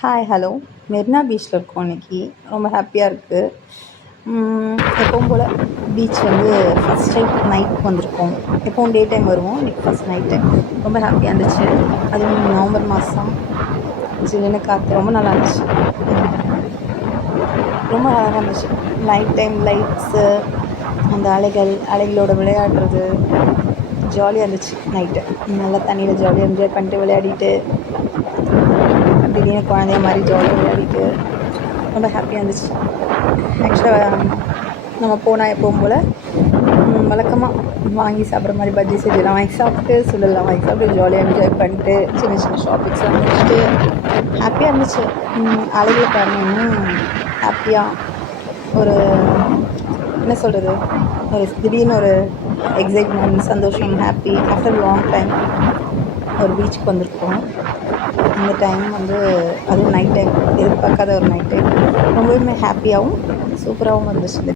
Hi hello. Marina பீச்சில் இருக்கோம் இன்றைக்கி. ரொம்ப ஹாப்பியாக இருக்குது. எப்பவும் போல் பீச் வந்து ஃபஸ்ட் டைம் நைட் வந்திருக்கோம். எப்போவும் டே டைம் வருவோம், இன்றைக்கி ஃபஸ்ட் நைட் டைம். ரொம்ப ஹாப்பியாக இருந்துச்சு. அதுவும் நவம்பர் மாதம் ஜில்லுன்னு காற்று ரொம்ப நல்லா இருந்துச்சு. ரொம்ப அழகாக இருந்துச்சு. நைட் டைம் லைட்ஸு, அந்த அலைகளோட விளையாடுறது ஜாலியாக இருந்துச்சு. நைட்டு நல்லா தண்ணியில் ஜாலியாக என்ஜாய் பண்ணிட்டு விளையாடிட்டு, திடீர்னு குழந்தைய மாதிரி ஜாலியாக விளையாடிட்டு ரொம்ப ஹாப்பியாக இருந்துச்சு. ஆக்சுவலாக நம்ம போனால் எப்பவும் போல் வழக்கமாக வாங்கி சாப்பிட்ற மாதிரி பஜ்ஜி செஞ்செல்லாம் வாங்கி சாப்பிட்டு, சுடலாம் வாங்கி சாப்பிட்டு ஜாலியாக என்ஜாய் பண்ணிட்டு சின்ன சின்ன ஷாப்பிங்ஸ்லாம் முடிச்சுட்டு ஹாப்பியாக இருந்துச்சு. அலைகளை பாருங்க, இன்னும் ஹாப்பியாக ஒரு என்ன சொல்கிறது, ஒரு திடீர்னு ஒரு எக்ஸைட்மெண்ட், சந்தோஷம், ஹாப்பி ஆஃப்டர் லாங் டைம் ஒரு பீச்சுக்கு வந்திருக்கோம். இந்த டைம் வந்து அதுவும் நைட் டைம், எதிர்பார்க்காத ஒரு நைட் டைம் ரொம்பவுமே ஹாப்பியாகவும் சூப்பராகவும் இருந்துச்சு.